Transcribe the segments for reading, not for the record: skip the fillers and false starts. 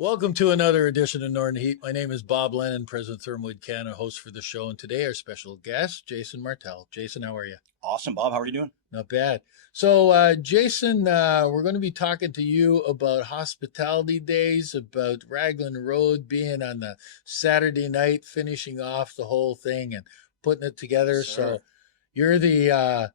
Welcome to another edition of Northern Heat. My name is Bob Lennon, President of ThermalWood Canada, host for the show. And today our special guest, Jason Martell. Jason, how are you? Awesome, Bob. How are you doing? Not bad. So, Jason, we're going to be talking to you about hospitality days, about Raglan Road being on the Saturday night, finishing off the whole thing and putting it together. Sir. So, you're the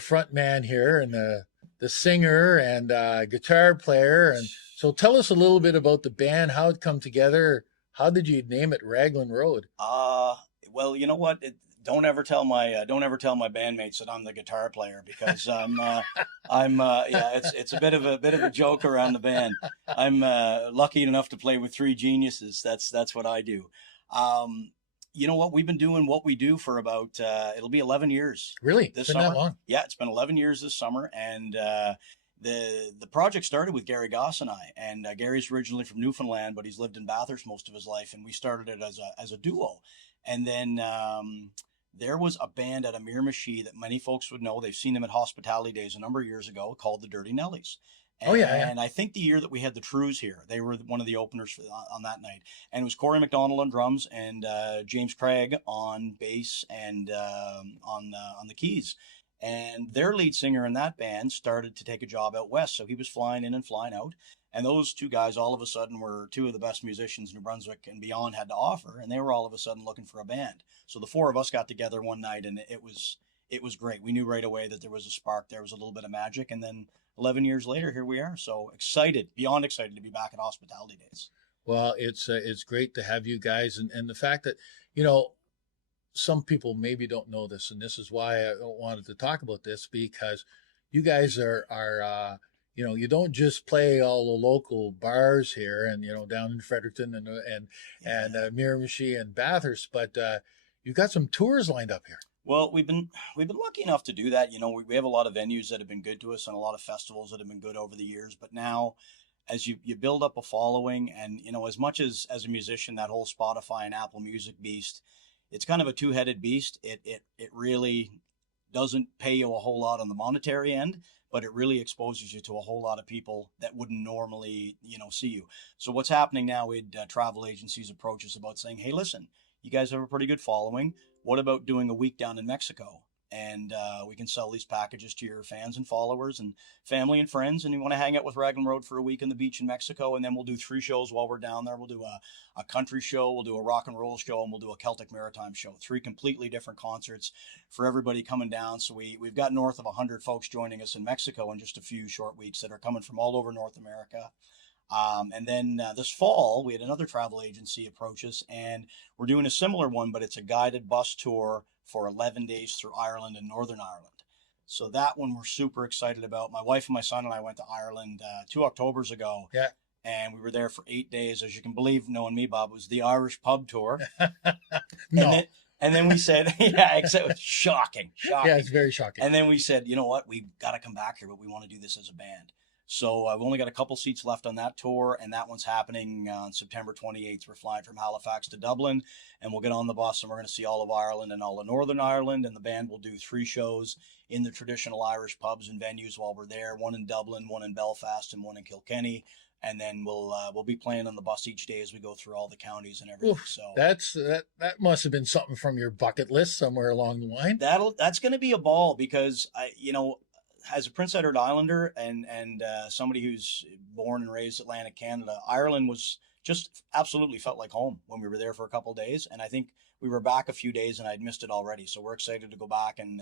front man here and the singer and guitar player. And so, tell us a little bit about the band, how it come together. How did you name it Raglan Road? Well, you know what? Don't ever tell my bandmates that I'm the guitar player because yeah, it's a bit of a joke around the band. I'm lucky enough to play with three geniuses. That's what I do. You know what? We've been doing what we do for about it'll be 11 years Really? this Been summer. that long? Yeah, it's been 11 years this summer, and the project started with Gary Goss and I. And Gary's originally from Newfoundland, but he's lived in Bathurst most of his life, and we started it as a duo. And then there was a band at a Miramichi that many folks would know. They've seen them at hospitality days a number of years ago, called the Dirty Nellies. Oh, yeah. And I think the year that we had the Trues here, they were one of the openers on that night. And it was Corey McDonald on drums and James Craig on bass and on the keys. And their lead singer in that band started to take a job out west, so he was flying in and flying out. And those two guys all of a sudden were two of the best musicians New Brunswick and beyond had to offer, and they were all of a sudden looking for a band. So the four of us got together one night, and it was great. We knew right away that there was a spark, there was a little bit of magic, and then 11 years later, here we are. So excited, beyond excited to be back at hospitality days. Well, it's great to have you guys, and the fact that you know some people maybe don't know this, and this is why I wanted to talk about this because you guys are you don't just play all the local bars here and down in Fredericton and Miramichi and Bathurst, but you've got some tours lined up here. Well, we've been lucky enough to do that. We have a lot of venues that have been good to us and a lot of festivals that have been good over the years. But now, as you build up a following, and as much as a musician, that whole Spotify and Apple Music beast, it's kind of a two-headed beast. It really doesn't pay you a whole lot on the monetary end, but it really exposes you to a whole lot of people that wouldn't normally see you. So what's happening now? We had travel agencies approach us about saying, hey, listen, you guys have a pretty good following. What about doing a week down in Mexico? And we can sell these packages to your fans and followers and family and friends. And you want to hang out with Raglan Road for a week on the beach in Mexico. And then we'll do 3 shows while we're down there. We'll do a country show, we'll do a rock and roll show, and we'll do a Celtic Maritime show. 3 completely different concerts for everybody coming down. So we've got north of 100 folks joining us in Mexico in just a few short weeks that are coming from all over North America. And then this fall, we had another travel agency approach us, and we're doing a similar one, but it's a guided bus tour for 11 days through Ireland and Northern Ireland. So that one we're super excited about. My wife and my son and I went to Ireland 2 Octobers ago. Yeah. And we were there for 8 days. As you can believe, knowing me, Bob, it was the Irish pub tour. No. And then we said, yeah, it was shocking. Yeah, it's very shocking. And then we said, you know what, we've got to come back here, but we want to do this as a band. So we've only got a couple seats left on that tour, and that one's happening on September 28th. We're flying from Halifax to Dublin, and we'll get on the bus, and we're going to see all of Ireland and all of Northern Ireland, and the band will do 3 shows in the traditional Irish pubs and venues while we're there, one in Dublin, one in Belfast, and one in Kilkenny. And then we'll be playing on the bus each day as we go through all the counties and everything. Oof, so that must have been something from your bucket list somewhere along the line. that's going to be a ball because as a Prince Edward Islander and somebody who's born and raised Atlantic Canada, Ireland was just absolutely felt like home when we were there for a couple of days. And I think we were back a few days and I'd missed it already. So we're excited to go back and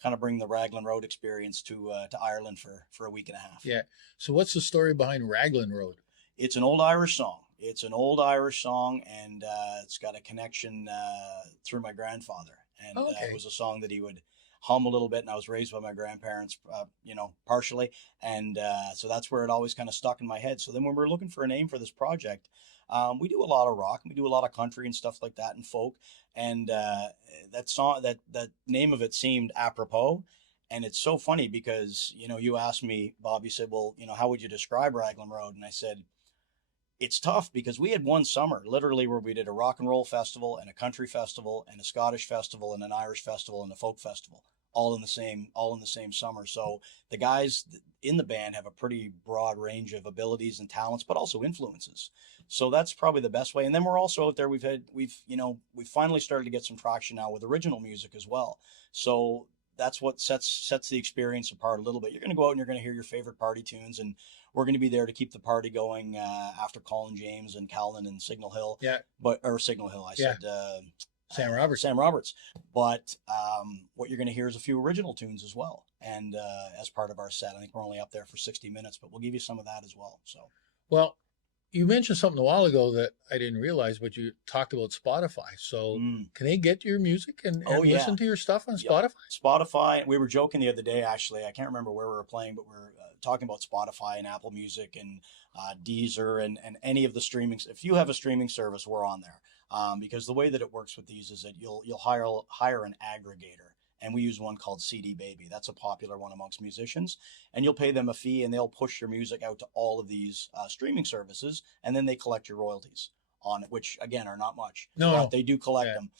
kind of bring the Raglan Road experience to Ireland for a week and a half. Yeah. So what's the story behind Raglan Road? It's an old Irish song. And it's got a connection through my grandfather. And it was a song that he would hum a little bit, and I was raised by my grandparents, partially. And so that's where it always kind of stuck in my head. So then when we were looking for a name for this project, we do a lot of rock, we do a lot of country and stuff like that and folk. And that song, that name of it seemed apropos. And it's so funny because, you asked me, Bob, you said, well, how would you describe Raglan Road? And I said, it's tough because we had one summer literally where we did a rock and roll festival and a country festival and a Scottish festival and an Irish festival and a folk festival all in the same summer. So the guys in the band have a pretty broad range of abilities and talents, but also influences. So that's probably the best way. And then we're also out there. We've finally started to get some traction now with original music as well. So that's what sets the experience apart a little bit. You're going to go out and you're going to hear your favorite party tunes, and we're going to be there to keep the party going after Colin James and Calvin and Signal Hill. Yeah. Or Signal Hill. I said Sam Roberts. Sam Roberts. But what you're going to hear is a few original tunes as well. And as part of our set, I think we're only up there for 60 minutes, but we'll give you some of that as well. So, well, you mentioned something a while ago that I didn't realize, but you talked about Spotify. So can they get your music and listen to your stuff on Spotify? Spotify. We were joking the other day, actually. I can't remember where we were playing, but we were talking about Spotify and Apple Music and Deezer and any of the streaming. If you have a streaming service, we're on there. Because the way that it works with these is that you'll hire an aggregator. And we use one called CD Baby. That's a popular one amongst musicians. And you'll pay them a fee, and they'll push your music out to all of these streaming services, and then they collect your royalties on it, which, again, are not much. But they do collect them.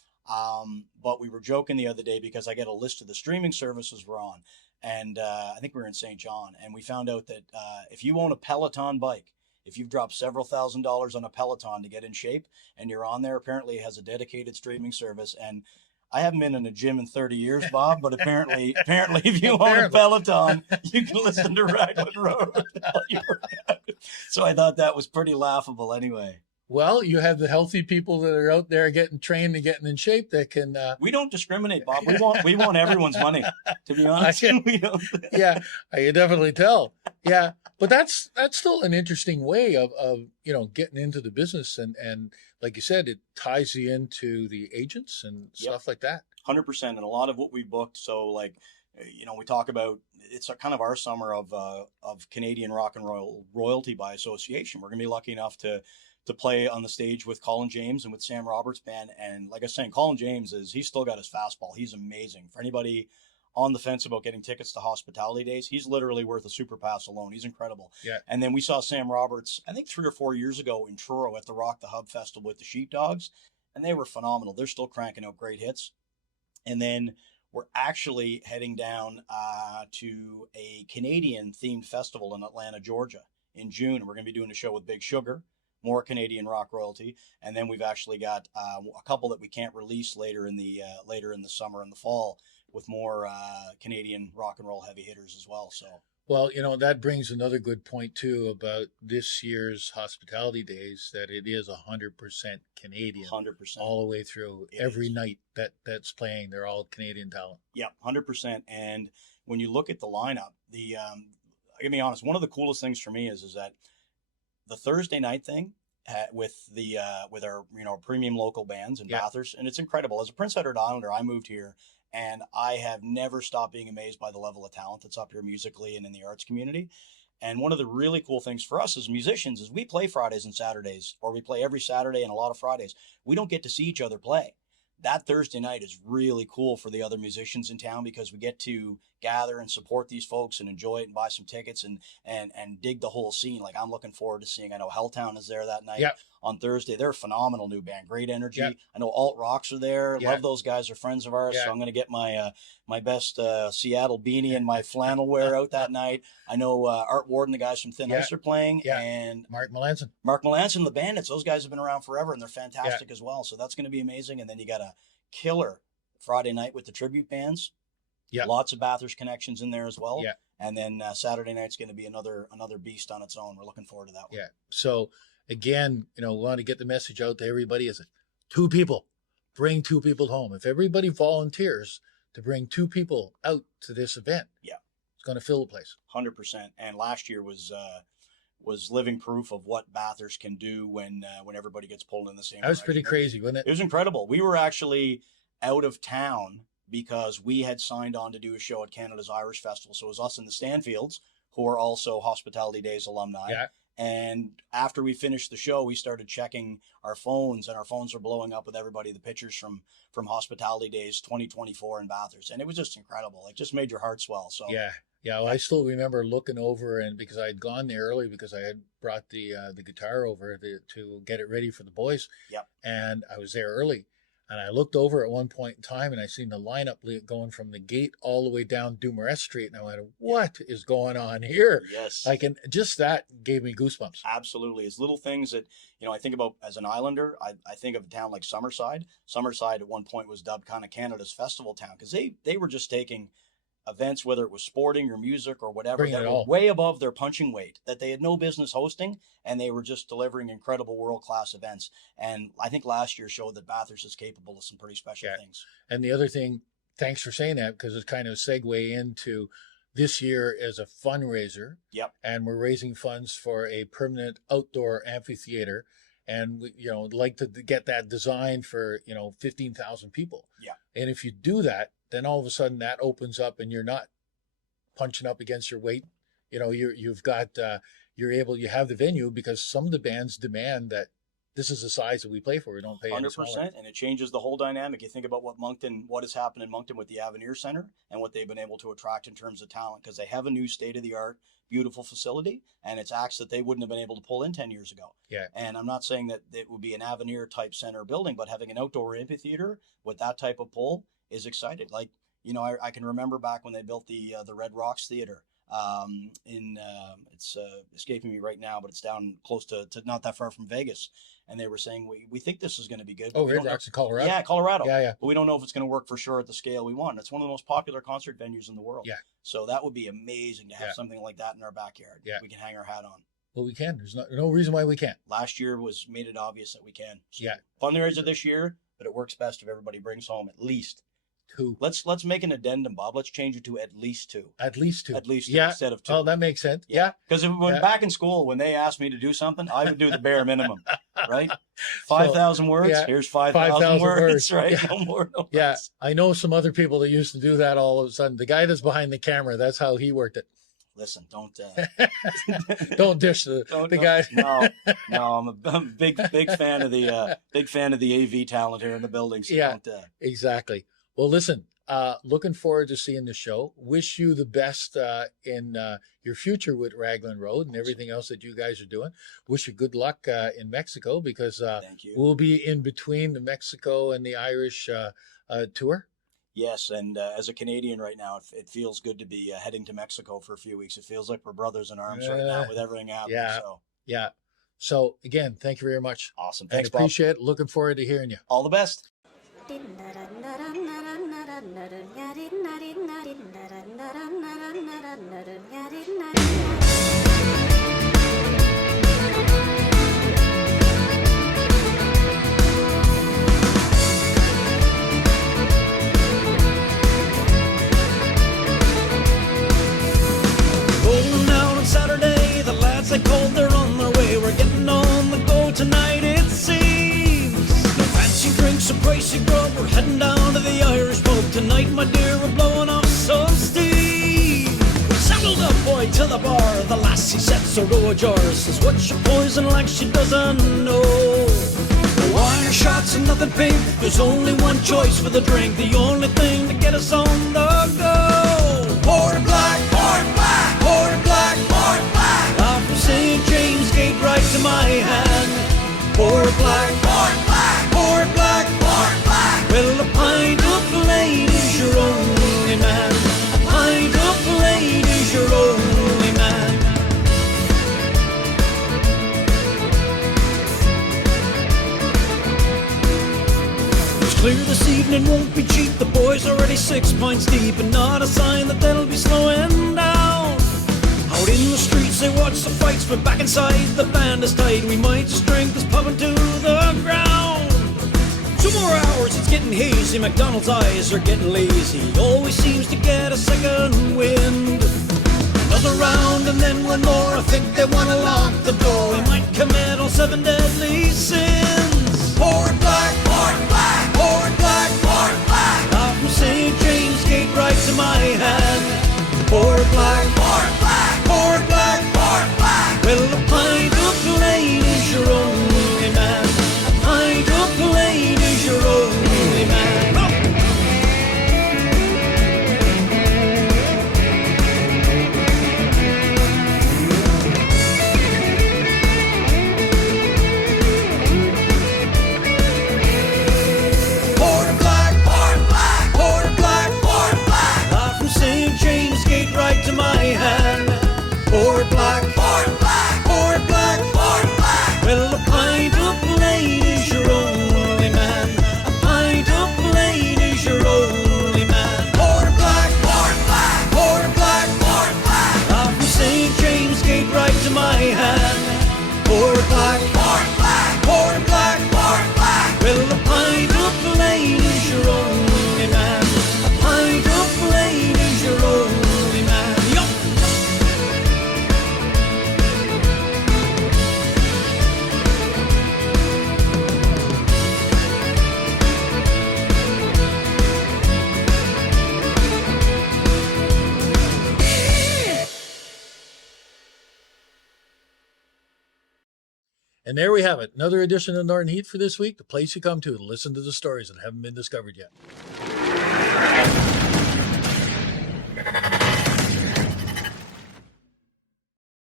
But we were joking the other day because I get a list of the streaming services we're on. And I think we were in St. John, and we found out that if you own a Peloton bike, if you've dropped several $1,000s on a Peloton to get in shape, and you're on there, apparently it has a dedicated streaming service. And I haven't been in a gym in 30 years, Bob, but apparently, if you own a Peloton, you can listen to Raglin Road. So I thought that was pretty laughable anyway. Well, you have the healthy people that are out there getting trained and getting in shape that can. We don't discriminate, Bob. We want everyone's money. To be honest, we don't. Yeah, I can definitely tell. Yeah, but that's still an interesting way of getting into the business, and like you said, it ties you into the agents and stuff like that. 100%, and a lot of what we booked. So like, we talk about it's kind of our summer of Canadian rock and roll royalty by association. We're gonna be lucky enough to play on the stage with Colin James and with Sam Roberts' band. And like I was saying, Colin James he's still got his fastball. He's amazing. For anybody on the fence about getting tickets to hospitality days, he's literally worth a super pass alone. He's incredible. Yeah. And then we saw Sam Roberts, I think 3 or 4 years ago in Truro at the Rock the Hub Festival with the Sheepdogs, and they were phenomenal. They're still cranking out great hits. And then we're actually heading down to a Canadian themed festival in Atlanta, Georgia in June. We're going to be doing a show with Big Sugar, more Canadian rock royalty, and then we've actually got a couple that we can't release later in the summer and the fall with more Canadian rock and roll heavy hitters as well. So, well, that brings another good point too about this year's hospitality days, that it is 100% Canadian, 100% all the way through. Every night that's playing, they're all Canadian talent. Yeah, 100%. And when you look at the lineup, I gotta be honest, one of the coolest things for me is that the Thursday night thing with our premium local bands in Bathurst, and it's incredible. As a Prince Edward Islander, I moved here, and I have never stopped being amazed by the level of talent that's up here musically and in the arts community. And one of the really cool things for us as musicians is we play Fridays and Saturdays, or we play every Saturday and a lot of Fridays. We don't get to see each other play. That Thursday night is really cool for the other musicians in town because we get to gather and support these folks and enjoy it and buy some tickets and dig the whole scene. Like, I'm looking forward to seeing, I know Helltown is there that night on Thursday. They're a phenomenal new band, great energy. I know Alt Rocks are there. Love those guys. They're friends of ours. So I'm going to get my my best Seattle beanie and my flannel wear out that night. I know Art Ward and the guys from Thin Ice are playing, and Mark Melanson, the Bandits. Those guys have been around forever, and they're fantastic as well. So that's going to be amazing. And then you got a killer Friday night with the tribute bands. Lots of Bathurst connections in there as well. And then Saturday night's going to be another beast on its own. We're looking forward to that one. So again, we want to get the message out to everybody: is 2 people, bring 2 people home. If everybody volunteers to bring 2 people out to this event, it's going to fill the place. 100%. And last year was living proof of what Bathurst can do when everybody gets pulled in the same direction. That was pretty crazy, wasn't it? It was incredible. We were actually out of town because we had signed on to do a show at Canada's Irish Festival. So it was us and the Stanfields, who are also Hospitality Days alumni. And after we finished the show, we started checking our phones, and our phones were blowing up with everybody, the pictures from Hospitality Days 2024 in Bathurst. And it was just incredible. It just made your heart swell. So well, I still remember looking over, and because I had gone there early because I had brought the guitar over to get it ready for the boys. And I was there early. And I looked over at one point in time and I seen the lineup going from the gate all the way down Dumares Street. And I went, what is going on here? Yes. Just that gave me goosebumps. Absolutely. It's little things that, I think about as an islander. I think of a town like Summerside. Summerside at one point was dubbed kind of Canada's festival town because they were just taking events, whether it was sporting or music or whatever, that were way above their punching weight, that they had no business hosting, and they were just delivering incredible world-class events. And I think last year showed that Bathurst is capable of some pretty special things. And the other thing, thanks for saying that, because it's kind of a segue into this year as a fundraiser. Yep. And we're raising funds for a permanent outdoor amphitheater. And we, like to get that designed for, 15,000 people. Yeah. And if you do that, then all of a sudden that opens up and you're not punching up against your weight. You have the venue, because some of the bands demand that this is the size that we play for. We don't pay 100%, and it changes the whole dynamic. You think about what has happened in Moncton with the Avenir Center and what they've been able to attract in terms of talent, because they have a new state-of-the-art, beautiful facility, and it's acts that they wouldn't have been able to pull in 10 years ago. Yeah. And I'm not saying that it would be an Avenir type center building, but having an outdoor amphitheater with that type of pull is exciting. Like, I can remember back when they built the Red Rocks Theater. It's escaping me right now, but it's down close to not that far from Vegas. And they were saying, we think this is going to be good. Oh, Red Rocks in Colorado? Yeah, Colorado. Yeah. But we don't know if it's going to work for sure at the scale we want. It's one of the most popular concert venues in the world. Yeah. So that would be amazing to have something like that in our backyard. Yeah. We can hang our hat on. Well, we can. There's no reason why we can't. Last year made it obvious that we can. So yeah. Fundraiser this year, but it works best if everybody brings home at least 2. Let's make an addendum, Bob. Let's change it to at least 2. At least 2. At least 2 yeah. instead of 2. Oh, that makes sense. Yeah. Because back in school, when they asked me to do something, I would do the bare minimum, right? 5,000 words. Yeah. Here's 5,000 words, right? Yeah. No more, no yeah. less. I know some other people that used to do that all of a sudden. The guy that's behind the camera, that's how he worked it. Listen, don't dish the guy. No, I'm a big fan of the AV talent here in the building. So yeah, exactly. Well, listen, looking forward to seeing the show. Wish you the best in your future with Raglan Road and everything else that you guys are doing. Wish you good luck in Mexico, because we'll be in between the Mexico and the Irish tour. Yes, and as a Canadian right now, it feels good to be heading to Mexico for a few weeks. It feels like we're brothers in arms right now with everything happening. Yeah, yeah. So, again, thank you very much. Awesome. Thanks, Bob. Appreciate it. Looking forward to hearing you. All the best. Saturday, the lads I called, they're on their way. We're getting on the go tonight, it seems. No fancy drinks or pricey grub, we're heading down to the Irish pub tonight, my dear. We're blowing off some steam. We saddled up, boy, to the bar. The lassie sets a row of jars, says, "What's your poison?" like she doesn't know. No wine or shots and nothing pink. There's only one choice for the drink, the only thing to get us on the go. Port black, port black, port black, port black. Off from St. James Gate right to my hand. Port black, port black, port black, port black. Well, a pint of Blade is your only man. A pint of Blade is your only man. It's clear this evening won't be cheap. The boys already 6 pints deep, and not a sign that they'll be slowing down. Out in the streets they watch the fights, but back inside the band is tight. We might just drink this pub into the ground. 2 more hours, it's getting hazy. McDonald's eyes are getting lazy. Always seems to get a second wind. Another round and then one more. I think they want to lock the door. We might commit all 7 deadly sins. Port black, port black, port black, port black. Off from St. James Gate right to my hand. Port black, port black, port black, port black. Well, a pint of Blade is your only man. A pint of Blade is your only man. Oh. black, port black, port black, port black. Well, a pint of plain is your only man. A pint of plain is your only man. Port black, port black, port black, port black. Off from St. James Gate right to my hand. Port black, port black, port black, port black. Well, a pint of plain is your only man. A pint of plain is your only man. Yup. And there we have it. Another edition of Northern Heat for this week. The place you come to listen to the stories that haven't been discovered yet.